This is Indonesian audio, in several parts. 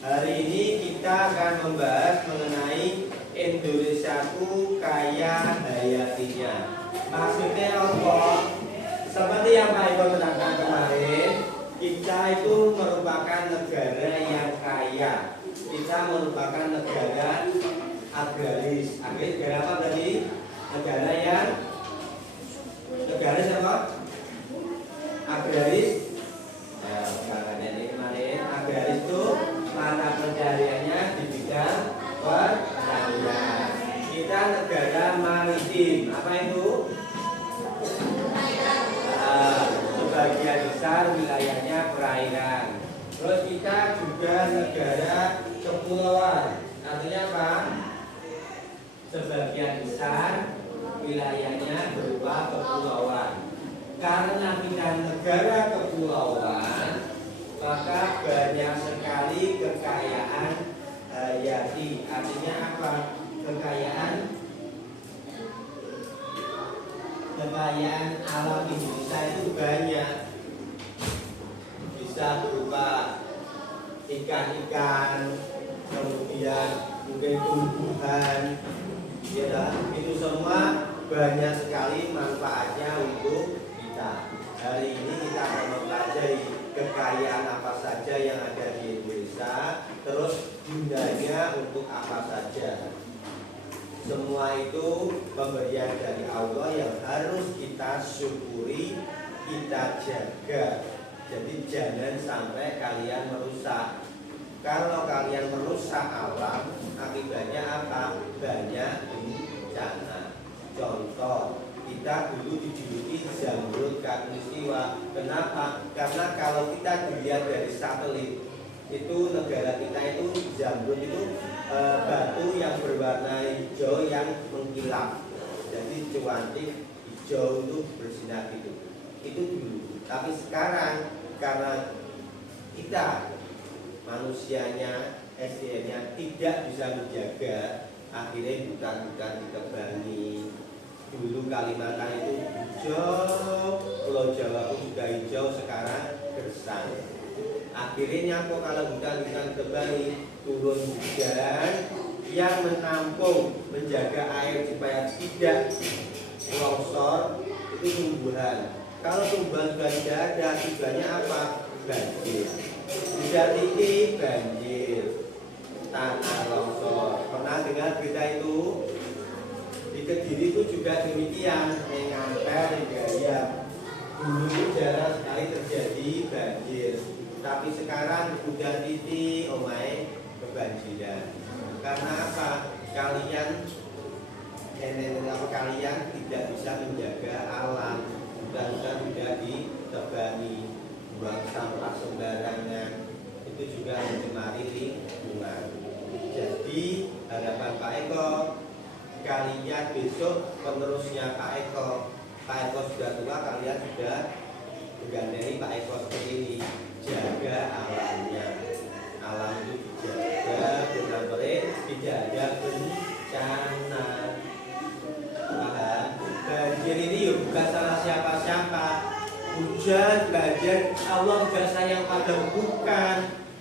Hari ini kita akan membahas mengenai Indonesiaku kaya hayatinya. Maksudnya apa? Seperti yang Pak Ibu terangkan kemarin, kita itu merupakan negara yang kaya. Kita merupakan negara agraris. Agraris negara apa tadi? Negara yang apa? Agraris. Agraris itu mata pencariannya di bidang pertanian. Kita negara maritim. Apa itu? Sebagian besar wilayahnya perairan. Terus kita juga negara kepulauan. Artinya apa? Sebagian besar wilayahnya berupa kepulauan. Karena kita negara kepulauan, maka banyak sekali kekayaan hayati. Artinya apa? Kekayaan alam Indonesia itu banyak. Bisa berupa ikan-ikan, kemudian mungkin tumbuhan, ya, itu semua banyak sekali manfaatnya untuk kita. Hari ini kita akan mempelajari kekayaan apa saja yang ada di Indonesia, terus gunanya untuk apa saja. Semua itu pemberian dari Allah yang harus kita syukuri, kita jaga. Jadi jangan sampai kalian merusak. Kalau kalian merusak alam, akibatnya apa? Banyak bencana. Contoh, kita dulu dijuluki Zamrud Khatulistiwa. Kenapa? Karena kalau kita dilihat dari satelit, itu negara kita itu Zamrud itu batu yang berwarna hijau yang mengkilap. Jadi cuantik hijau itu bersinar gitu. Itu dulu. Tapi sekarang karena kita manusianya, SDM-nya tidak bisa menjaga, akhirnya hutan-hutan ditebangi. Dulu Kalimantan itu hijau, Pulau Jawa pun juga hijau, sekarang gersang. Akhirnya kok kalau hutan-hutan terbang turun hujan yang menampung, menjaga air supaya tidak longsor, itu tumbuhan. Kalau tumbuhan sudah tidak ada, tujuannya apa? Banjir. Tidak tinggi, banjir. Tanah longsor. Pernah dengar berita itu? Di Kediri itu juga demikian, Ngampel, Gaya. Dulu jarang sekali terjadi banjir, tapi sekarang udah titik omai kebanjiran. Karena apa? Kalian tidak bisa menjaga alam, hutan-hutan tidak ditebangi, buang sampah sembarangan, itu juga mencemari lingkungan. Jadi harapan Pak Eko, kalian besok penerusnya Pak Eko sudah tua, kalian sudah menggandeng Pak Eko seperti ini. Jaga alamnya, alam itu dijaga, benar-benar tidak ada bencana. Paham? Banjir ini yuk bukan salah siapa-siapa. Hujan, banjir, Allah juga sayang padamu, bukan.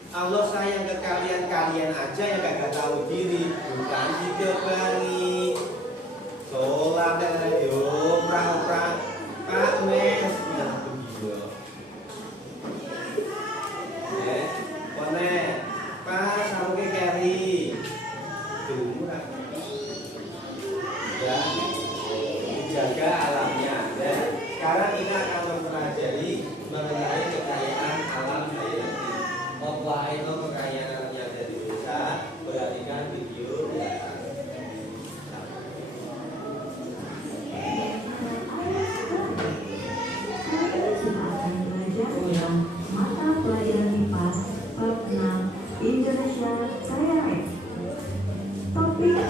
Allah sayang ke kalian aja yang gak tahu diri, bukan ditebangi. Sholat yo, perang Pak Mes, adalah mata pelajaran IPAS bab 6 Indonesia Kaya Raya. Topik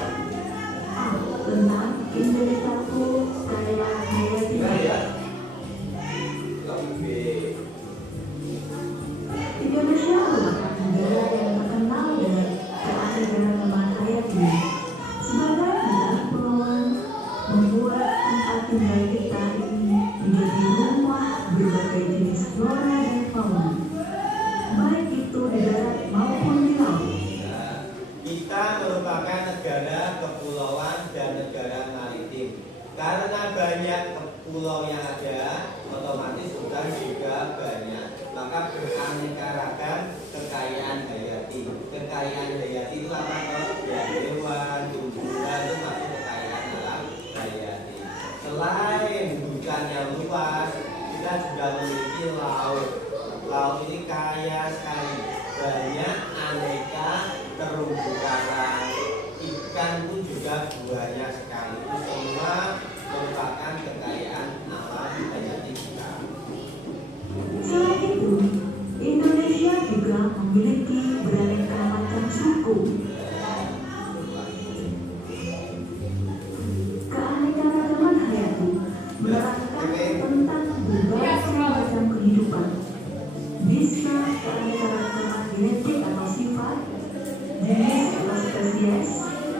A tentang Indonesiaku Kaya Hayati. Indonesia merupakan negara yang terkenal dengan keanekaragaman hayati. Sebagai negara kepulauan, membuat tempat tinggal kita ini menjadi rumah berbagai jenis flora dan fauna, baik itu di darat maupun di laut. Kita merupakan negara kepulauan dan negara maritim. Karena banyak pulau yang ada, otomatis hutan juga banyak. Maka beraneka ragam kekayaan hayati. Kekayaan hayati itu apa? Ya, hewan, tumbuhan itu masuk kekayaan alam hayati. Selain hutan yang luas, kita juga memiliki laut. Laut ini kaya sekali, banyak aneka terumbu karang, ikan pun juga banyak sekali. Itu semua merupakan kekayaan alam hayati kita. Selain itu, Indonesia juga memiliki beraneka macam suku. Keanekaragaman hayati menerangkan tentang berbagai macam kehidupan. Bisa keanekaragaman genetik atau sifat, jenis atau spesies,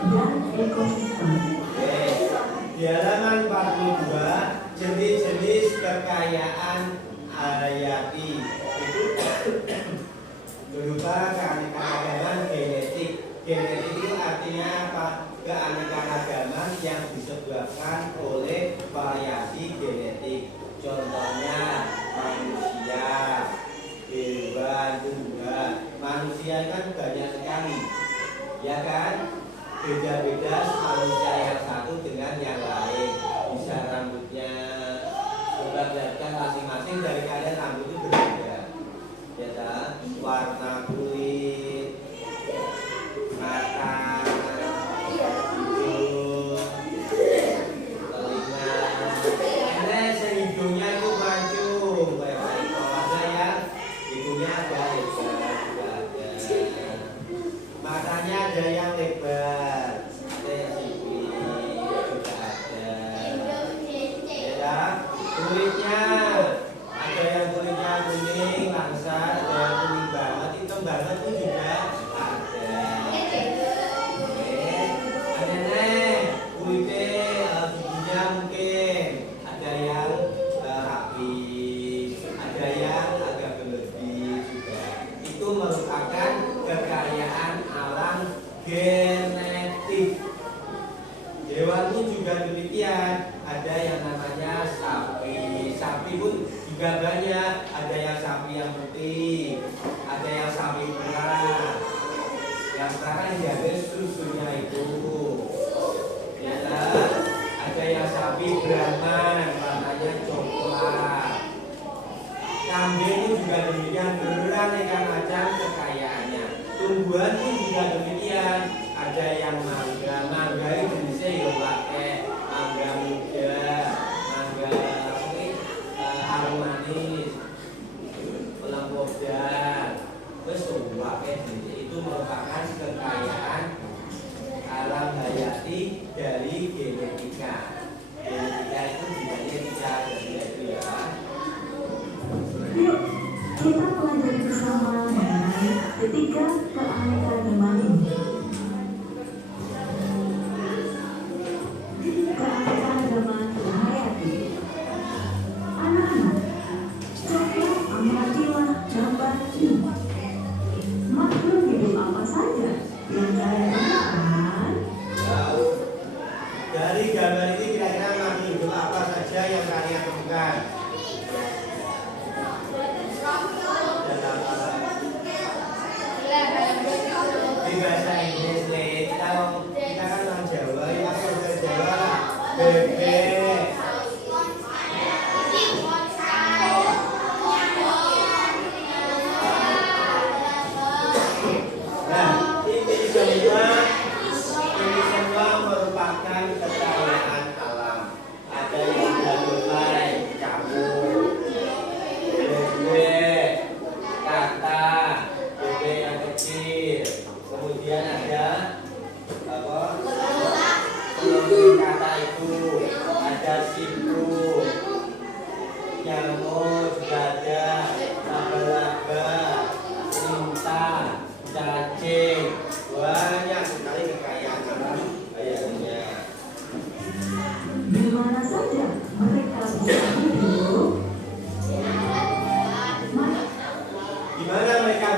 dan ekosistem. Di halaman 42, jenis-jenis kekayaan hayati itu berupa keanekaragaman genetik. Genetik itu artinya apa? Keanekaragaman yang disebabkan oleh variasi genetik. Contohnya manusia, hewan, tumbuhan. Manusia kan banyak sekali, ya kan? Beda-beda manusia yang satu dengan yang lain. Bisa rambutnya, coba lihatkan masing-masing dari kalian rambut itu berbeda, ya kan? Warna kulit, mata, hidung, telinga. Ada yang hidungnya itu mancung, ada yang hidungnya ada lebar, juga ada. Matanya ada yang lebar, ada yang sipit, juga ada. Ya, kulitnya ada yang kulitnya kuning langsat, ada yang kuning banget, hitam banget itu juga ada. Ada nih kulitnya giginya mungkin ada yang rapi, ada yang agak berlebih juga. Itu merupakan kekayaan alam genetik. Hewan pun juga demikian. Ada yang namanya sapi. Sapi pun juga banyak. Ada yang sapi yang putih, ada yang sapi merah. Yang sekarang diambil susunya itu. Ya, ada yang sapi Brahman, warnanya coklat. Kambing pun juga demikian, beraneka macam kekayaannya. Tumbuhan pun juga demikian. Ada yang mangga, mangga itu jenisnya ya pakai mangga muda, mangga harum manis, lengkodan, terus pakai jenis itu merupakan kekayaan alam hayati dari genetika. Genetika itu genetika itu ya. Yuk, kita pelajari bersama mengenai ketiga keanekaragaman ini. Keanekaragaman hayati. Anak-anak, coba amatilah gambar ini. Makhluk hidup apa saja yang kalian temukan? Dari gambar ini kira-kira makhluk hidup apa saja yang kalian temukan? Di bahasa Inggris nih, kita kan orang Jawa, ya pakai bahasa Jawa lah. Bebek. Nah, ini semua merupakan kekayaan alam. Ada yang berbagai cabut.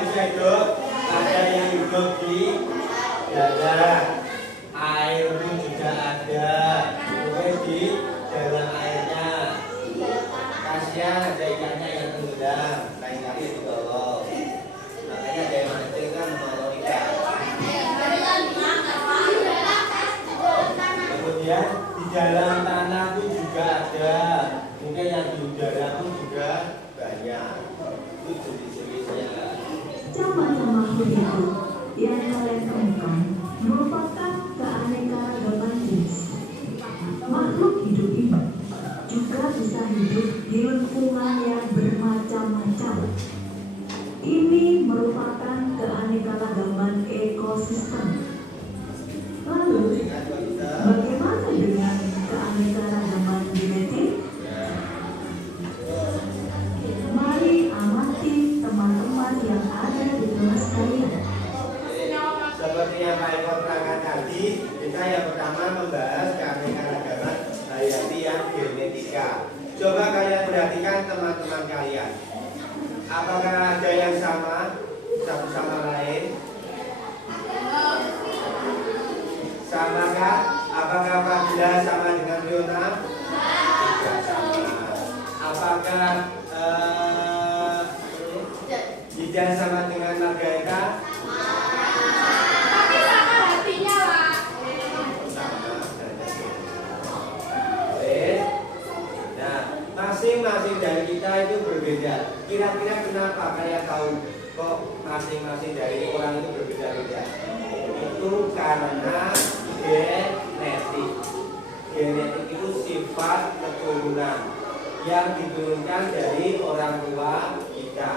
bisa hidup, ada yang hidup di darat. Air pun juga ada, mungkin di dalam airnya. Kasihan ada ikannya yang tenggelam, lain kali ditolong. Makanya ada yang mancing kan menolong ikan. Kemudian di dalam tanah pun juga ada, mungkin yang di udara pun juga banyak. Itu jenis-jenisnya. Macam-macam makhluk hidup yang kalian temukan merupakan keanekaragaman jenis. Makhluk hidup ini juga bisa hidup di lingkungan yang bermacam-macam. Ini merupakan keanekaragaman ekosistem. Lalu, bagaimana dengan keanekaragaman genetik? Mari amati teman-teman yang ada di kelas kalian. Seperti yang Pak Eko terangkan tadi, kita yang pertama membahas keanekaragaman hayati yang genetika. Coba kalian perhatikan teman-teman kalian. Apakah ada yang sama satu sama lain? Samakah? Apakah Fadila sama dengan Riona? Tidak sama. Apakah Jidan sama dengan Margareta? Tapi sama hatinya, Pak. Sama. Nah, masing-masing dari kita itu berbeda. Kira-kira kenapa kalian tahu kok masing-masing dari orang itu berbeda-beda? Itu karena genetik. Genetik itu sifat keturunan yang diturunkan dari orang tua kita.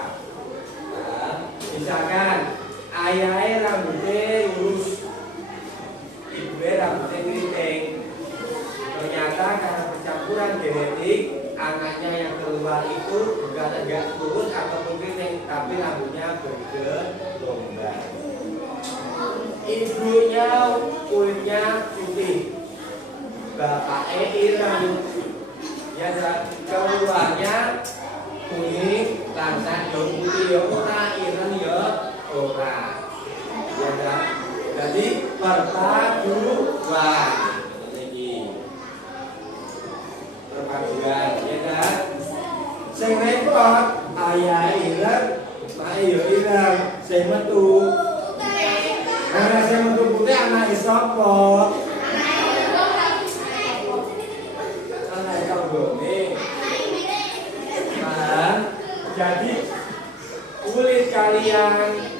Nah, misalkan ayahnya rambutnya lurus, ibunya rambutnya keriting. Ternyata karena percampuran genetik, anaknya yang keluar itu bukan enggak lurus ataupun keriting, tapi rambutnya bergelombang. Ibunya kulitnya putih, bapaknya ireng, ya keluarnya kuning, langsat yo putih yo ora, ireng yo ora. Ya kan? Jadi perpaduan ini. Perpaduan, ya kan? Sing repot ayah ireng, mak yo ireng, sing metu. Karena sing metu putih anak sapa? Jadi kulit kalian,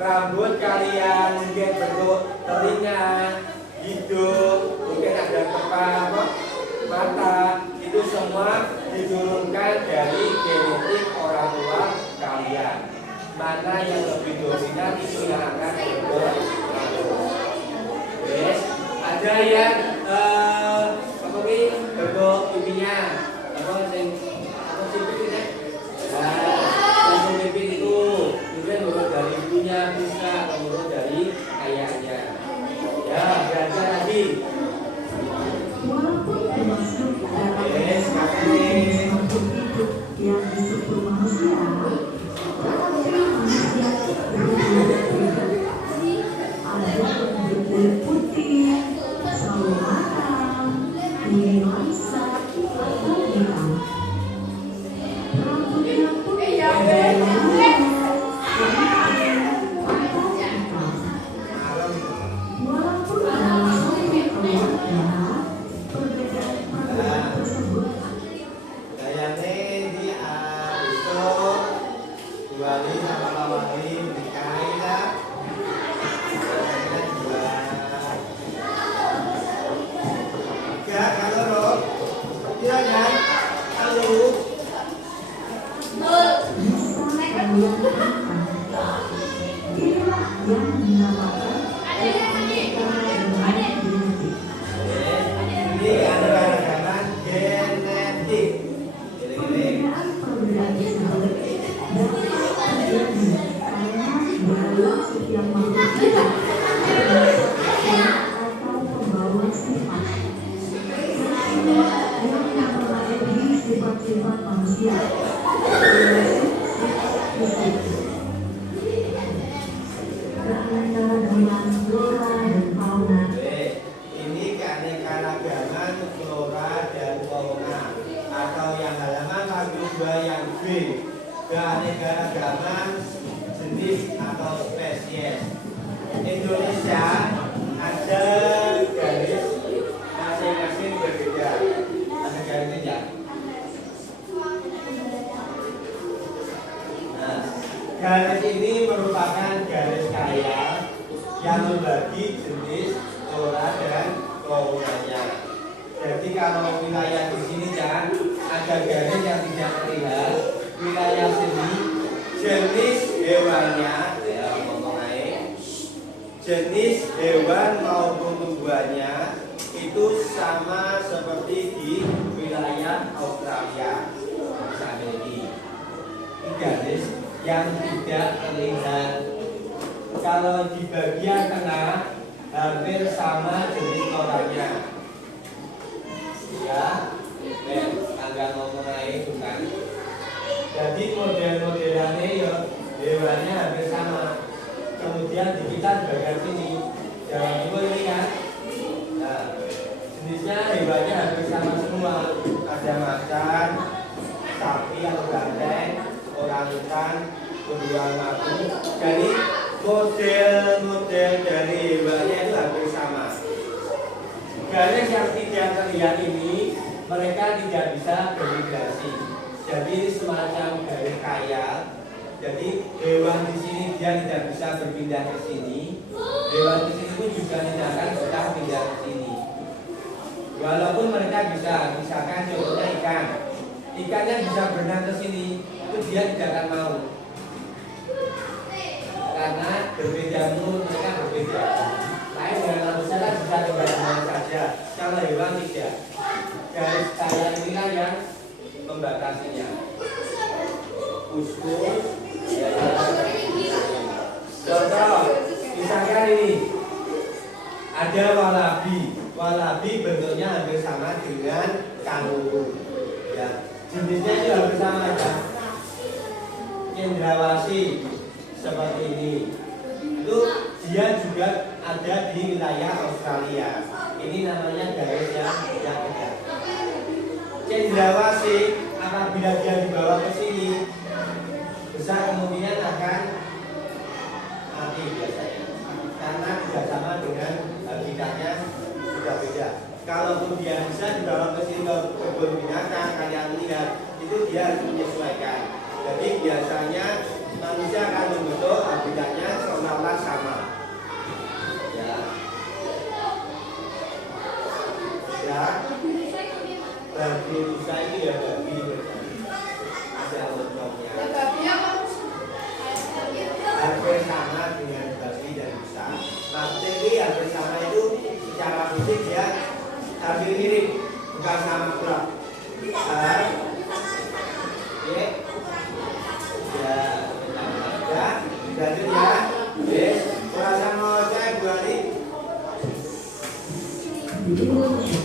rambut kalian, mungkin bentuk telinga, hidung, mungkin ada kepala, mata, itu semua diturunkan dari genetik orang tua kalian. Mana yang lebih dominan itu yang akan berpengaruh. Yes. Ada yang bentuk ininya, apa sipit ini? Nah, sipit itu mungkin menurut dari ibunya bisa, atau menurut dari ayahnya. Ya, belajar lagi. Walaupun termasuk dalam makhluk hidup yang disebut manusia, tetapi manusia berbeda-beda. Ada yang berkulit putih, sawo matang, kuning langsat, atau hitam. Rambutnya pun walaupun dalam satu keluarga, perbedaan tersebut Kayaknya di besok Wali sama Pak Wali menikahi lah. Enggak, kalau Rob, iya kan? Halo. bisa kalian temukan. Inilah yang dinamakan keanekaragaman genetik. Ini keanekaragaman genetik. Perbedaan tersebut dapat terjadi karena dalam setiap makhluk hidup terdapat atau pembawa sifat. Inilah yang mempengaruhi sifat-sifat manusia, yaitu sifat fisik. keanekaragaman jenis atau spesies. Indonesia ada garis masing-masing berbeda. Ada garis ya. Nah, garis ini merupakan garis kaya yang membagi jenis flora dan faunanya. Jadi kalau wilayah di sini kan ada garis yang tidak terlihat, wilayah sini jenis hewannya, ya ngomong aja, jenis hewan maupun tumbuhannya itu sama seperti di wilayah Australia. Misalnya ini garis yang tidak terlihat. Kalau di bagian tengah hampir sama jenis floranya. Ya, agak ngomong aja bukan. Jadi model-modelannya ya hewannya hampir sama. Kemudian di kita di bagian sini Jawa Timur ini kan, nah, jenisnya hewannya hampir sama semua. Ada macan, sapi atau banteng, orangutan, beruang madu. Jadi model-model dari hewannya itu hampir sama. Garis yang tidak terlihat ini mereka tidak bisa bermigrasi. Jadi ini semacam garis kaya. Jadi hewan di sini dia tidak bisa berpindah ke sini. Hewan di sini pun juga tidak akan bisa pindah ke sini. Walaupun mereka bisa, misalkan contohnya ikan, ikannya bisa berenang ke sini, itu dia tidak akan mau. Karena berbeda mulut mereka berbeda. Lain dengan manusia kan bisa tinggal di mana saja. Kalau hewan tidak. Garis kaya inilah yang membatasinya. Uskus, ya. Contoh, misalkan ini ada walabi. Walabi bentuknya hampir sama dengan kanguru. Ya, jenisnya juga hampir sama ya. Cendrawasih seperti ini. Itu dia juga ada di wilayah Australia. Ini namanya garis yang ada. Cendrawasih apabila dia dibawa ke sini besar kemungkinan akan mati biasanya karena tidak sama dengan habitatnya sudah beda. Kalaupun dia bisa dibawa ke sini ke kebun binatang, kalian lihat itu dia harus menyesuaikan. Jadi biasanya manusia akan membentuk habitatnya seolah-olah sama. Ya. Ya. Bagi rusa itu ya babi. Ada lontongnya. Hampir sama dengan babi dan rusa. Maksudnya ini hampir sama itu secara fisik ya hampir mirip, bukan sama pula. Oke. Ya, lanjut ya. Yes, merasa mau cek Bu Ali. Di Indonesia,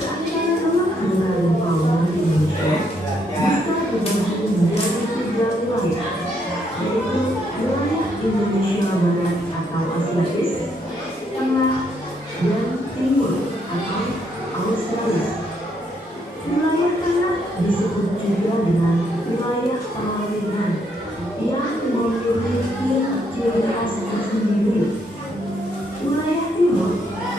rangkaian pemakaman dan fauna di Indonesia bisa dibagi menjadi 3 wilayah, yaitu wilayah Indonesia Barat atau Asiatis, Tengah, dan Timur atau Australia. Wilayah Tengah disebut juga dengan wilayah perlindungan yang memiliki ciri khas tersendiri. Wilayah Timur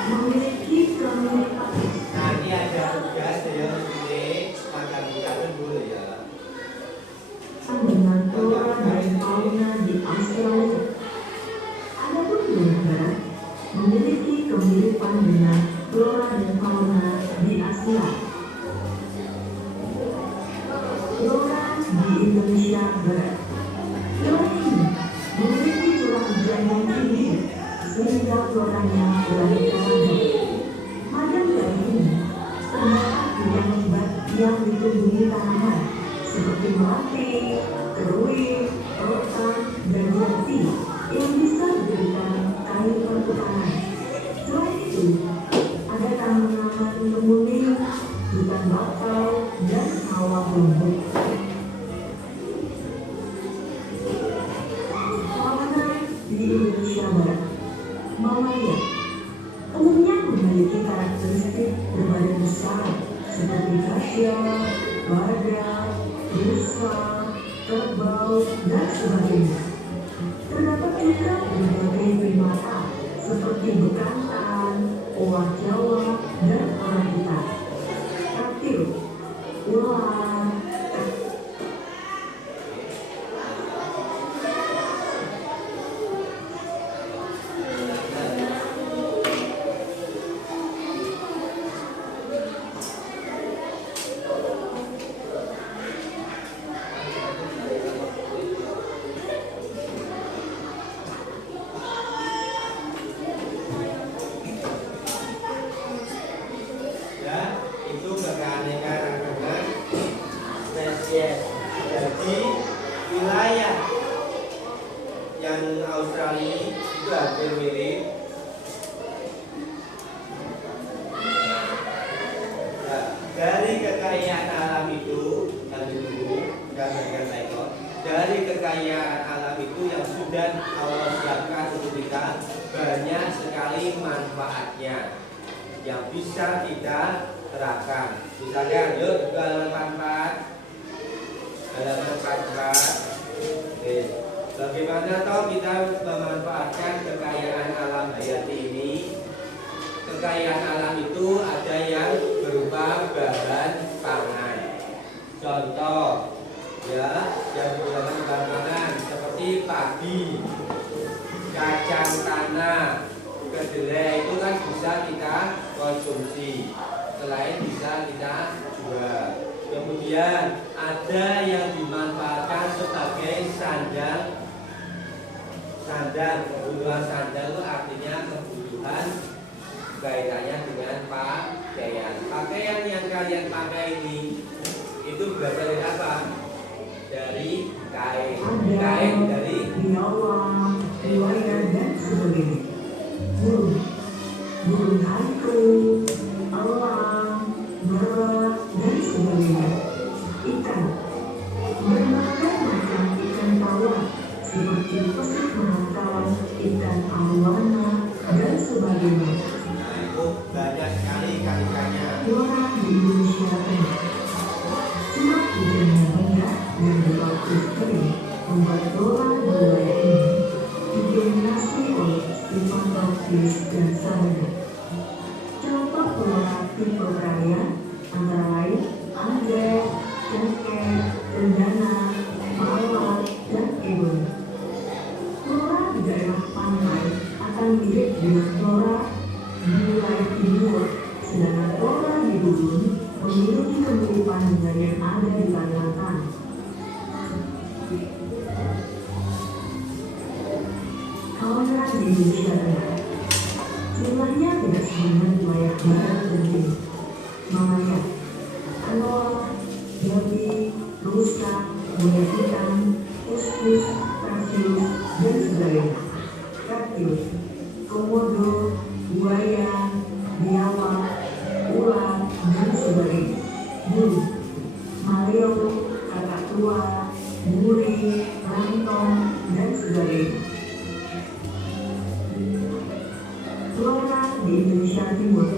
memiliki kemiripan. Nanti ada tugas ya ini makan bukan dulu ya. Dengan flora dan fauna di Australia. Adapun wilayah Barat memiliki kemiripan dengan flora dan fauna di Asia. Flora di Indonesia Barat. Wilayah ini memiliki curah hujan yang tinggi sehingga floranya beraneka ragam. Pada wilayah ini terdapat berbagai obat yang ditumbuhi tanaman seperti melati, keruing, rotan, dan jati yang bisa diberikan kayu pertukaran. Selain itu, ada tanaman kemuning, hutan bakau, dan hawa bambu. Fauna di Indonesia Barat. Mamalia umumnya memiliki karakteristik berbadan besar seperti kasia, badak, rusa, kerbau, dan sebagainya. Terdapat juga berbagai primata seperti bekantan, owa Jawa, dan orang hutan. Reptil, ular, ya itu keanekaragaman spesies. Jadi wilayah yang Australia itu hampir mirip. Nah, dari kekayaan alam itu yang dulu dan bagian ekor, dari kekayaan alam itu yang sudah Allah siapkan untuk kita, banyak sekali manfaatnya yang bisa kita terapkan. Misalkan, yuk ke halaman 44. Oke. Bagaimana toh kita memanfaatkan kekayaan alam hayati ini? Kekayaan alam itu ada yang berupa bahan pangan. Contoh, ya, yang berupa bahan pangan seperti padi, kacang tanah, kedelai itu kan bisa kita konsumsi, selain bisa kita jual. Kemudian ada yang dimanfaatkan sebagai sandang. Kebutuhan sandang itu artinya kebutuhan kaitannya dengan pakaian. Pakaian yang kalian pakai ini itu berasal dari apa? Dari kain. Kain dari biawak, buaya, dan sebagainya. Burung hantu, elang, merak, dan sebagainya. Ikan, berbagai macam ikan tawar seperti pesut mahakam, ikan arowana, dan sebagainya. Nah, itu banyak sekali ikan-ikannya. Flora di Indonesia Tengah. Curah hujan yang banyak dan berlaku kering membuat flora di wilayah ini didominasi oleh sifat tropis dan sabana. Contoh flora tipe raya antara lain anggrek, cengkeh, cendana, mawar, dan ebon. Flora di daerah pantai akan mirip dengan flora di wilayah timur, sedangkan flora di gurun memiliki kemiripan dengan yang ada di Kalimantan. Fauna di Indonesia Tengah jumlahnya tidak sama di wilayah barat dan timur. Mamalia, anoa, babi, rusa, buaya hitam, uskus, tarsius, dan sebagainya. Reptil, komodo, buaya, biawak, ular, dan sebagainya. Burung, maleo, kakak tua, muri, plankton, dan sebagainya. Flora di Indonesia Timur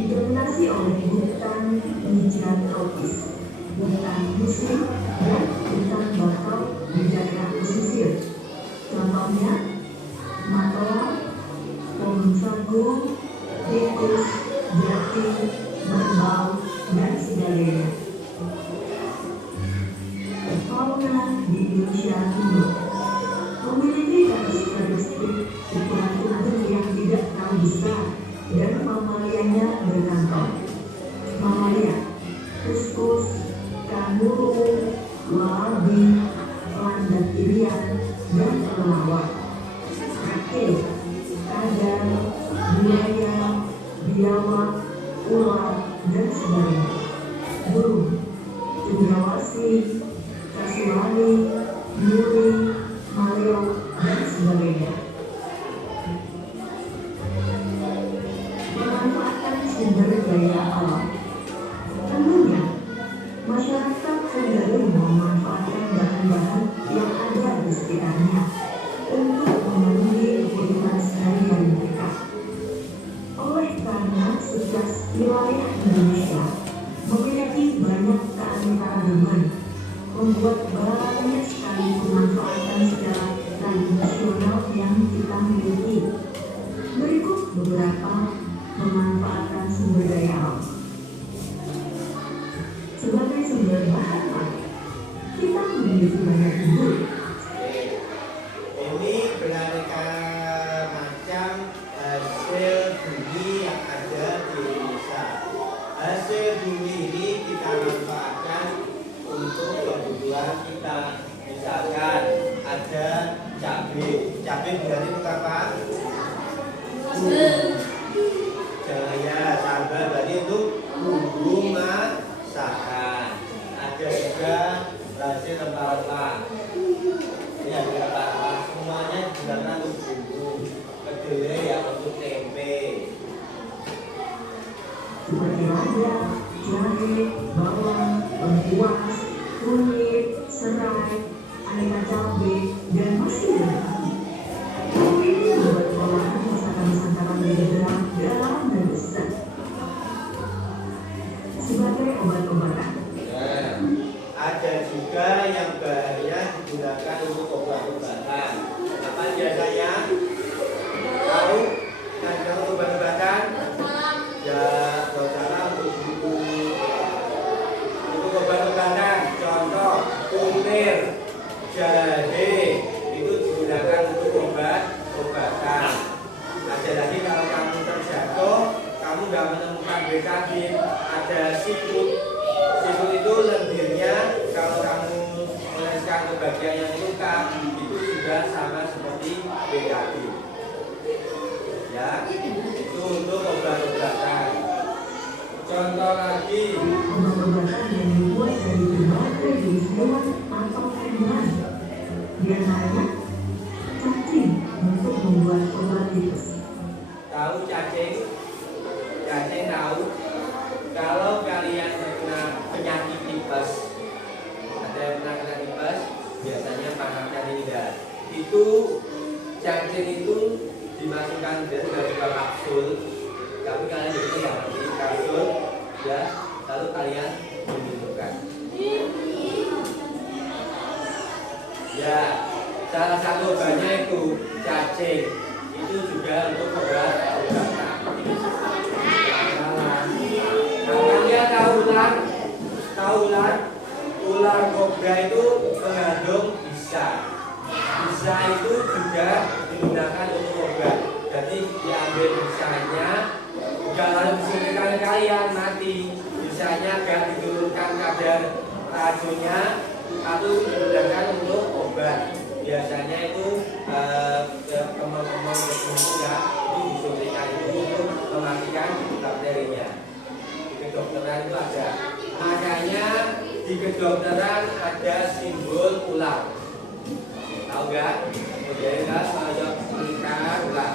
didominasi oleh hutan hujan tropis, hutan musim, dan hutan bakau di daerah pesisir. Contohnya, matoa, pohon sagu, tikus, jati, merbau, dan sebagainya. Fauna di Indonesia Timur memiliki karakteristik ukuran tubuh yang tidak terlalu besar dan mamalianya berkantong. Mamalia, uskus, kanguru, walabi, landak irian, dan kelelawar. Reptil, kadal, buaya, biawak, ular, dan sebagainya. Burung, cendrawasih, kasuari, muri, maleo, dan sebagainya. Memanfaatkan sumber daya alam. Tentunya, masyarakat cenderung memanfaatkan bahan-bahan yang ada di sekitarnya untuk memenuhi kebutuhan sehari-hari mereka. Oleh karena sukses wilayah Indonesia memiliki banyak keanekaragaman, membuat Berarti berarti itu apa? Jaya tambah berarti itu bumbu masakan. Ada juga hasil rempah-rempah. Ini ada rempah-rempah. Semuanya digunakan untuk bumbu. Kedelai ya untuk tempe. Seperti lada, jahe, bawang, lengkuas, kunyit, serai, aneka cabai, dan masih banyak. Ini membuat olahan masakan Nusantara menjadi dalam dan besar. Sebagai obat-obatan, Ada juga yang bahannya digunakan untuk obat-obatan. Apa biasanya? Tahu? Kan kalau obat-obatan? Ya, saudara untuk buku. Untuk obat-obatan, contoh kunir, jahe itu digunakan untuk obat-obatan. Ada lagi kalau kamu terjatuh, kamu nggak menemukan betadin, ada siput. Siput itu lendirnya kalau kamu oleskan ke bagian yang luka itu sudah sama seperti betadin. Ya, itu untuk obat-obatan. Contoh lagi, obat-obatan yang dibuat dari berbagai jenis hewan atau tumbuhan. Di antaranya, cacing untuk membuat obat tipes. tahu cacing? Cacing tahu? Kalau kalian terkena penyakit tipes, ada yang pernah kena tipes, biasanya panasnya tinggal. Itu cacing itu dimasukkan ke dalam kapsul, tapi kalian jadi nggak ngerti kapsul, ya, lalu kalian meminumkan. Ya, salah satu obatnya itu cacing, itu juga untuk obat-obatan. Namanya tahu ular, ular kobra itu mengandung bisa. Bisa itu juga digunakan untuk obat. Jadi diambil bisanya, bukan lalu disuntikan kalian mati. Bisanya agar diturunkan kadar racunnya, atau digunakan untuk obat. Biasanya itu kemang-kemang ya, itu disuntikan itu untuk mematikan bakterinya. Di kedokteran itu ada, makanya di kedokteran ada simbol ular. Tahu nggak? Kemudian ada melingkar ular.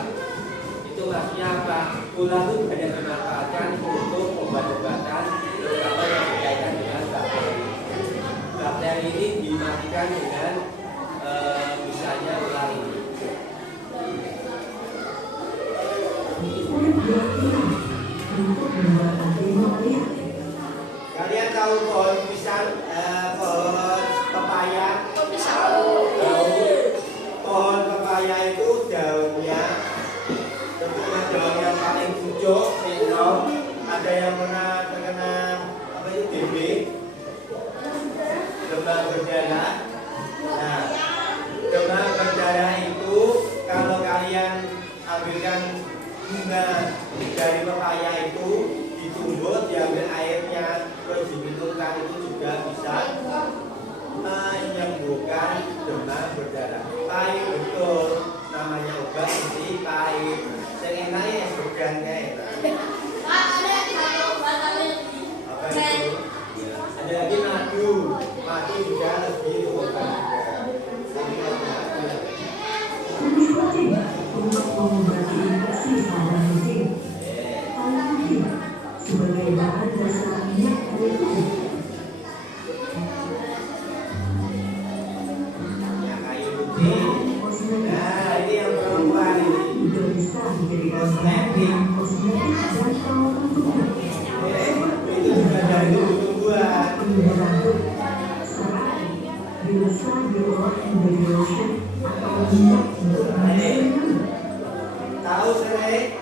Itu maksudnya apa? Ular itu hanya dimanfaatkan untuk obat-obatan, terutama yang berkaitan dengan bakteri. Bakteri ini dimatikan dengan misalnya ular ini. Kulit buah untuk mengeluarkan pneumonia. Kalian tahu pohon pisang, pohon pepaya? Tahu. Pohon pepaya itu daunnya, terutama daun yang paling pucuk, sindrom. Ada yang terkena apa itu DB, demam berdarah. Nah, demam berdarah itu kalau kalian ambilkan bunga dari pepaya itu ditumbuk, diambil airnya, terus diminumkan, itu juga bisa menyembuhkan demam berdarah. Pahit betul, namanya obat mesti pahit. Yang enak ya segan kayak apa itu? Ada lagi madu, madu juga lebih obat juga. Kulit kucing untuk mengobati infeksi pada kucing. Kayu putih sebagai bahan dasar minyak dari tubuh. Ya, kayu putih. Nah, ini yang perempuan ini. Juga bisa dijadikan bahan kosmetik dan perawatan tubuh. Itu juga dari tumbuh-tumbuhan. Hingga rambut, serai, bisa diolah menjadi lotion atau minyak untuk mengalir rambut. Tahu serai?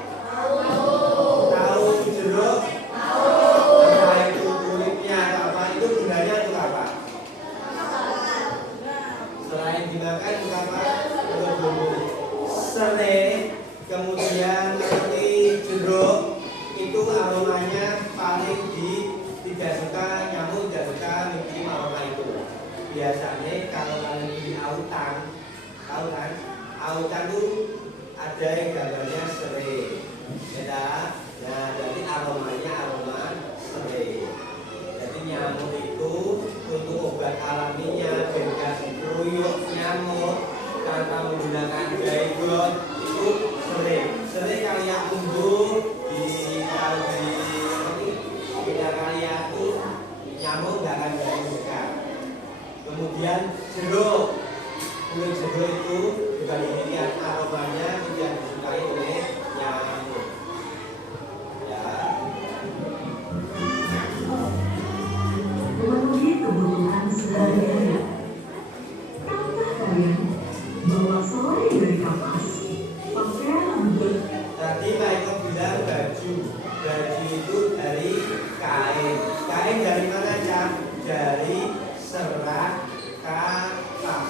Tahu jeruk? Entah itu kulitnya atau apa, itu gunanya untuk apa? Selain dimakan untuk apa? Untuk bumbu. Serai, kemudian seperti jeruk, itu aromanya paling tidak suka nyamuk, tidak suka mencium aroma itu. Biasanya kalau kalian di autan, tahu kan? autan itu ada yang gambarnya serai, ya. Nah, jadi aromanya aroma serai. Jadi nyamuk itu untuk obat alaminya biar keruyuk nyamuk tanpa menggunakan baygon itu serai. Serai kalian tumbuh kalau di beda kalian itu nyamuk nggak akan berani dekat. Kemudian jeruk, kulit jeruk itu juga demikian aromanya tidak disukai oleh nyamuk. Ya. Memenuhi kebutuhan sehari-hari. Tahukah kalian bahwa sore dari kapas, pakaian untuk Tadi Michael bilang baju itu dari kain. Kain dari mana Jam? Dari serat kapas.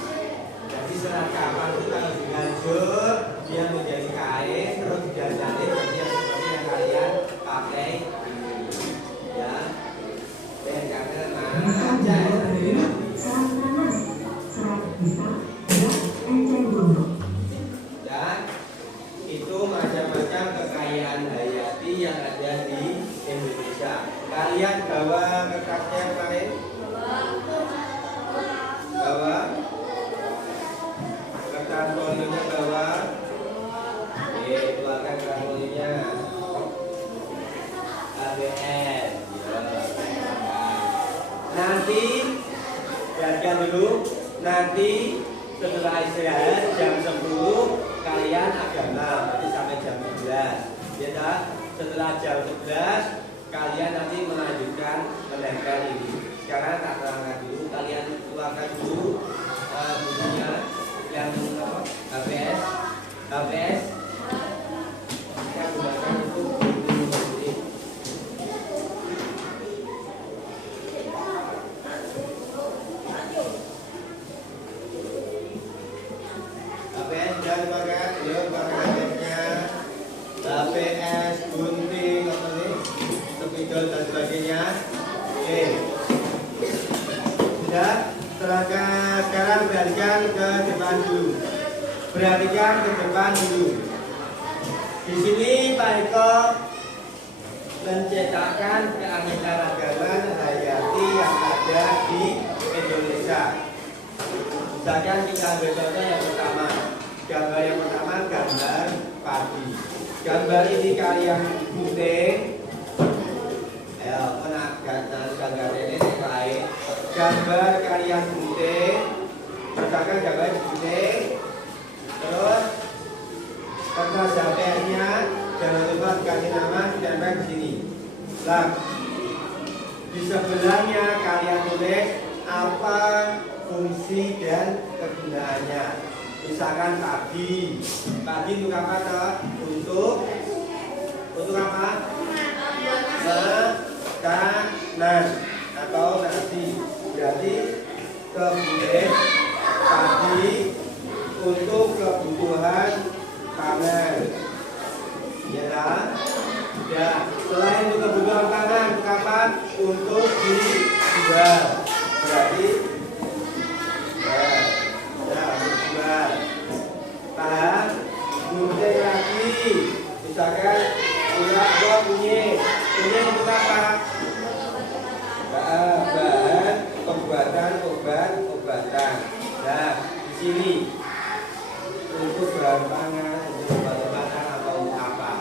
Jadi serat kapas itu kalau dilanjut dia menjadi kain terus didandanin jadi seperti yang kalian pakai ini. Ya. Dan jangan bisa aja dari serat nanas, serat pisang, dan enceng gondok. dan itu macam-macam kekayaan hayati yang ada di Indonesia. Kalian bawa kertasnya kemarin? Bawa? Kertas folionya bawa? Oke, keluarkan kertas folionya. ABN. Nanti perhatikan dulu. Nanti setelah istirahat jam 10 kalian agama berarti sampai jam 11. Ya tak? Setelah jam 11 kalian nanti melanjutkan menempel ini. Sekarang tak terangkan dulu, kalian keluarkan dulu bukunya yang apa? HPS. HPS. Kita gunakan untuk buku. HPS dan pakai, yuk pakai HPS-nya. HPS, gunting, apa nih? Spidol dan sebagainya. Oke. Sudah, sekarang balikan ke depan dulu. Perhatikan ke depan dulu. Di sini Pak Eko mencetakkan keanekaragaman hayati yang ada di Indonesia. Misalkan kita ambil contoh yang pertama. Gambar yang pertama gambar padi. Gambar ini kalian gunting. Ayo, mana gambar ini lain. Gambar kalian gunting. Misalkan gambar gunting. Terus kertas HPS-nya jangan lupa dikasih nama ditempel di sini. Nah, di sebelahnya kalian tulis apa fungsi dan kegunaannya. Misalkan padi untuk apa toh? Untuk apa? Makanan atau nasi. Jadi kemudian padi untuk kebutuhan pangan. Ya kan? Ya, selain untuk kebutuhan pangan, untuk apa? Untuk dijual. Berarti paham? Gunting lagi. Misalkan buat bunyi untuk apa? Bahan pembuatan obat-obatan. Nah, di sini untuk bahan pangan, untuk obat-obatan atau apa?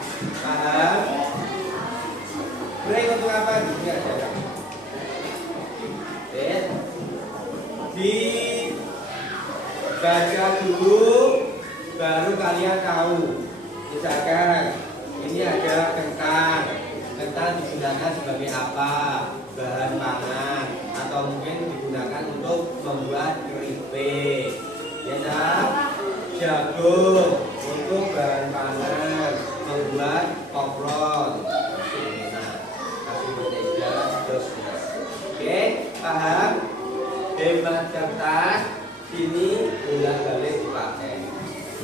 Paham? Break untuk apa? Di aja. Dibaca dulu, baru kalian tahu. Misalkan ini ada kentang. Kentang digunakan sebagai apa? Bahan pangan atau mungkin digunakan untuk membuat keripik. Ya kan? Jagung untuk bahan pangan, membuat kopron. Kasih mentega terus. Oke, paham? Hemat kertas ini bolak-balik dipakai.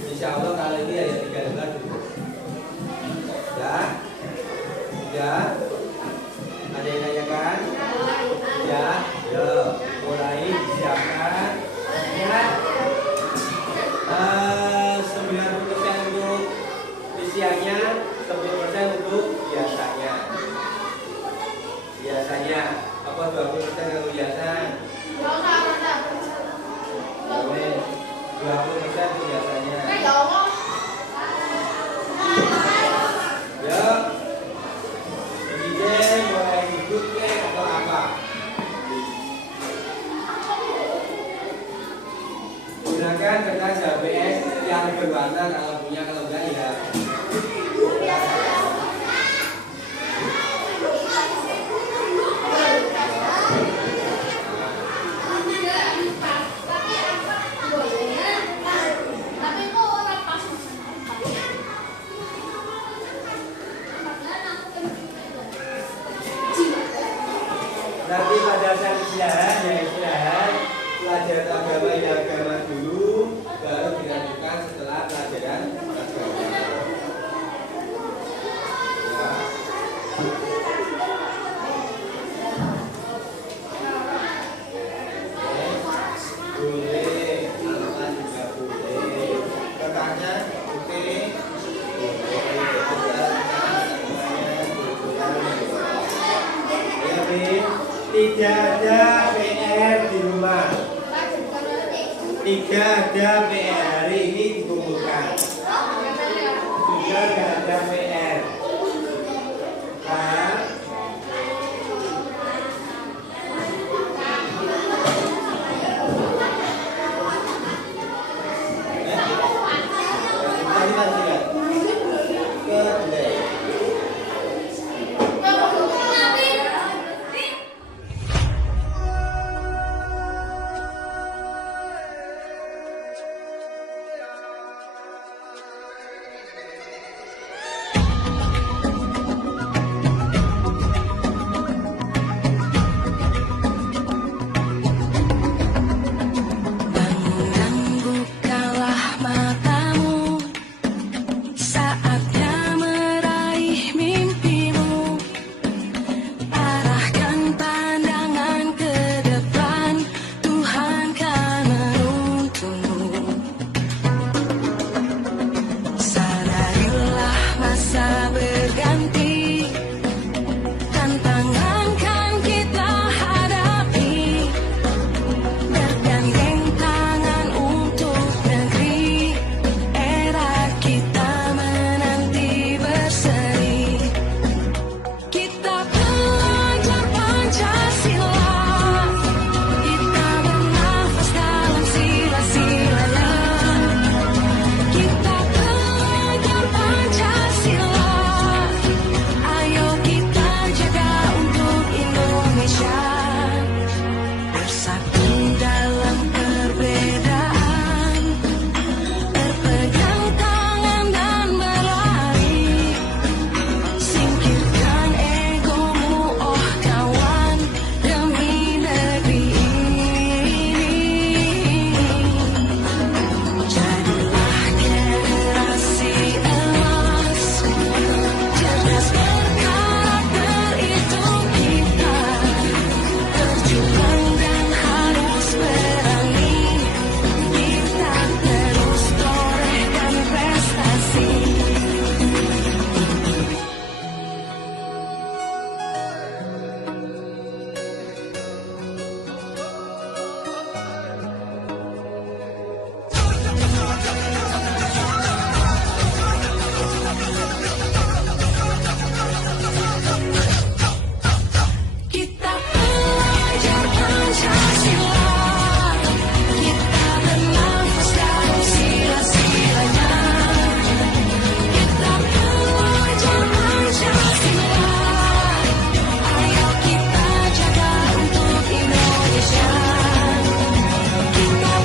Insya Allah kali ini hanya 3 lembar cukup. Ya, ada yang tanyakan? Ya, mulai disiapkan. Ya, bisa tuh biasanya. Kan ya Allah. Ya, ide mulai hidup ke atau apa? Gunakan kertas HBS yang berwarna kalau punya, kalau enggak ya. Tapi kok orang pas Nanti pada saat istirahat, ya istirahat, pelajaran agama ya agama dulu, baru dilanjutkan setelah pelajaran agama. Boleh, tanpa juga boleh. Kertasnya oke, boleh. Ya, Bin. Tidak ada PR di rumah. Tidak ada PR hari ini dikumpulkan. Sudah tidak ada PR. Nah,